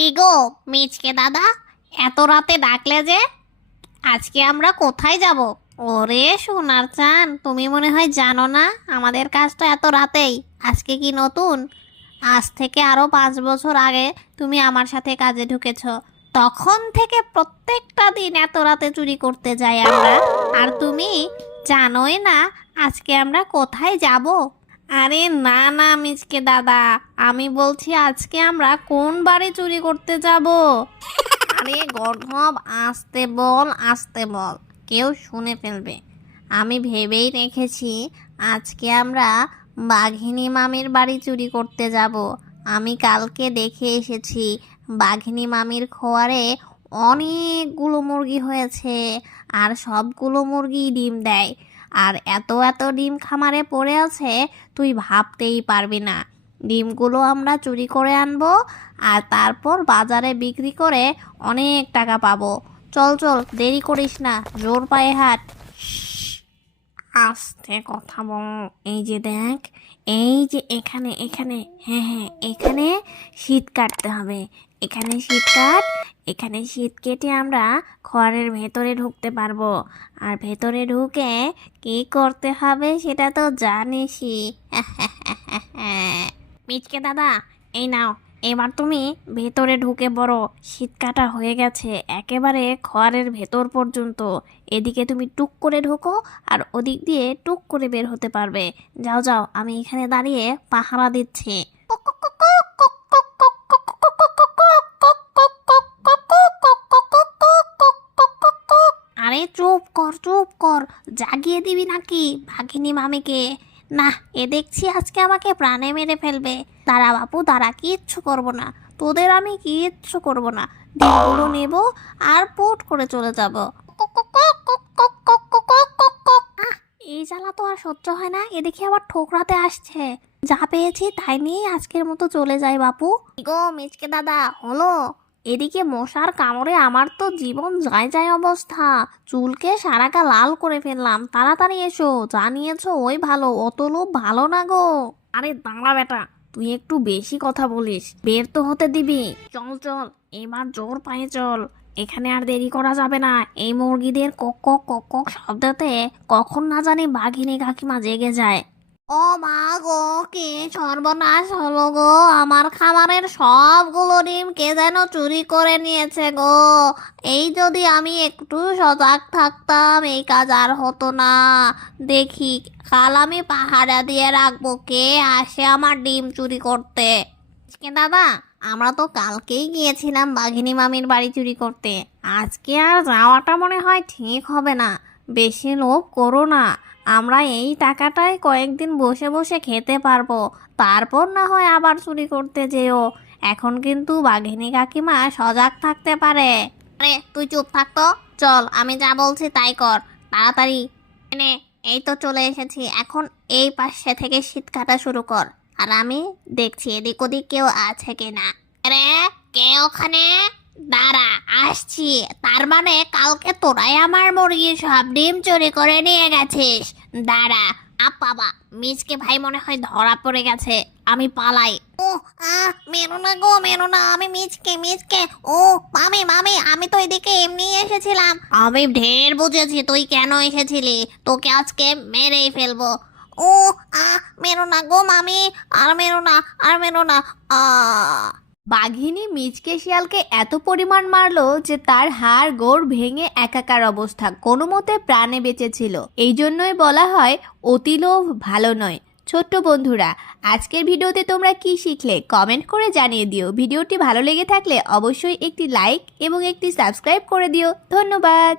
কি গো, মিচকে দাদা? এত রাতে ডাকলে যে? আজকে আমরা কোথায় যাব? ওরে সোনার চান, তুমি মনে হয় জানো না, আমাদের কাজটা এত রাতেই। আজকে কি নতুন? আজ থেকে আরও পাঁচ বছর আগে তুমি আমার সাথে কাজে ঢুকেছ। তখন থেকে প্রত্যেকটা দিন এত রাতে চুরি করতে যাই আমরা। আর তুমি জানোই না আজকে আমরা কোথায় যাব? আরে না না, মিচকে দাদা। আমি বলছি আজকে আমরা কোন বাড়ি চুরি করতে যাব? আরে গর্ধব আসতে বল আসতে বল। কেউ শুনে ফেলবে। আমি ভেবেই রেখেছি আজকে আমরা বাঘিনী মামির বাড়ি চুরি করতে যাব। আমি কালকে দেখে এসেছি বাঘিনী মামির খোয়ারে অনেকগুলো মুরগি হয়েছে, আর সবগুলো মুরগি ডিম দেয়। আর এত এত ডিম খামারে পড়ে আছে, তুই ভাবতেই পারবি না। ডিমগুলো আমরা চুরি করে আনব আর তারপর বাজারে বিক্রি করে অনেক টাকা পাবো। চল চল, দেরি করিস না, জোর পায়ে হাট। আস্তে কথা বল। এই যে দেখ, এই যে এখানে এখানে হ্যাঁ হ্যাঁ এখানে শীত কাটতে হবে। এখানে শীত কাট, এখানে শীত কেটে আমরা খড়ের ভেতরে ঢুকতে পারব। আর ভেতরে ঢুকে কি করতে হবে সেটা তো জানিসই। মিচকে দাদা, এই নাও, এবার তুমি ভেতরে ঢুকে পড়ো। শীত কাটা হয়ে গেছে, একেবারে খড়ের ভেতর পর্যন্ত। এদিকে তুমি টুক করে ঢোকো আর ওদিক দিয়ে টুক করে বের হতে পারবে। যাও যাও, আমি এখানে দাঁড়িয়ে পাহারা দিচ্ছি। চুপ কর, জাগিয়ে দিবি নাকি ভাগিনী মামিকে? না এ দেখছি আজকে আমাকে প্রাণে মেরে ফেলবে। দাঁড়া বাপু, দাঁড়া, কিচ্ছু করব না। তোদের আমি কিচ্ছু করব না। ডিমগুলো নেব আর পোট করে চলে যাব। এই জ্বালা তো আর সহ্য হয় না। এদিকে আবার ঠোকরাতে আসছে। যা পেয়েছি তাই নিয়ে আজকের মতো চলে যাই বাপু। গো, মিচকে দাদা, হলো? এদিকে মশার কামড়ে আমার তো জীবন যায় যায় অবস্থা। চুলকে সারাকা লাল করে ফেললাম। তাড়াতাড়ি এসো, জানিয়েছো ওই ভালো, অত লোভ ভালো না গো। আরে দাঁড়া বেটা, তুই একটু বেশি কথা বলিস, বের তো হতে দিবি। চল চল, এবার জোর পায়ে চল। এখানে আর দেরি করা যাবে না। এই মুরগিদের কক কক কক কক শব্দতে কখন না জানি বাঘিনী কাকিমা জেগে যায়। ও মা গো, কি সর্বনাশ হলো গো। আমার খামারের সবগুলো ডিম কে যেন চুরি করে নিয়েছে গো। এই যদি আমি একটু সজাগ থাকতাম, এই কাজ আর হতো না। দেখি, কাল আমি পাহারা দিয়ে রাখব কে আসে আমার ডিম চুরি করতে। দাদা, আমরা তো কালকেই গিয়েছিলাম বাঘিনী মামির বাড়ি চুরি করতে। আজকে আর যাওয়াটা মনে হয় ঠিক হবে না। বেশি লোভ করো না। আমরা এই টাকাটায় কয়েকদিন বসে বসে খেতে পারব। তারপর না হয় আবার চুরি করতে যেও। এখন কিন্তু বাঘিনী কাকিমা সজাগ থাকতে পারে। আরে, তুই চুপ থাকতো চল, আমি যা বলছি তাই কর। তাড়াতাড়ি। এনে এই তো চলে এসেছি। এখন এই পাশে থেকে শীত কাটা শুরু কর। আর আমি দেখছি এদিক ওদিক কেউ আছে কিনা। আরে, কে ওখানে? দাঁড়া, আসছি। তার মানে কালকে তোরাই আমার মুরগির সব ডিম চুরি করে নিয়ে গেছিস। দাঁড়া, আপ বাবা, মিজকে ভাই মনে হয় ধরা পড়ে গেছে। আমি পালাই। ও, আ মেরো না গো মেরো না, আমি মিজকে মিজকে। ও, মামি মামি, আমি তো এদিকে এমনি এসেছিলাম। আমি ঢের বুঝেছি তুই কেন এসেছিলি। তোকে আজকে মেরেই ফেলব। ও, আ মেরো না গো, মামি, আর মেরো না, আর মেরো না, আ। বাঘিনী মিচকে শিয়ালকে এত পরিমাণ মারল যে তার হাড় গোড় ভেঙে একাকার অবস্থা, কোনো মতে প্রাণে বেঁচেছিল। এই জন্যই বলা হয় অতিলোভ ভালো নয়। ছোট্ট বন্ধুরা, আজকের ভিডিওতে তোমরা কি শিখলে? কমেন্ট করে জানিয়ে দিও। ভিডিওটি ভালো লেগে থাকলে অবশ্যই একটি লাইক এবং একটি সাবস্ক্রাইব করে দিও। ধন্যবাদ!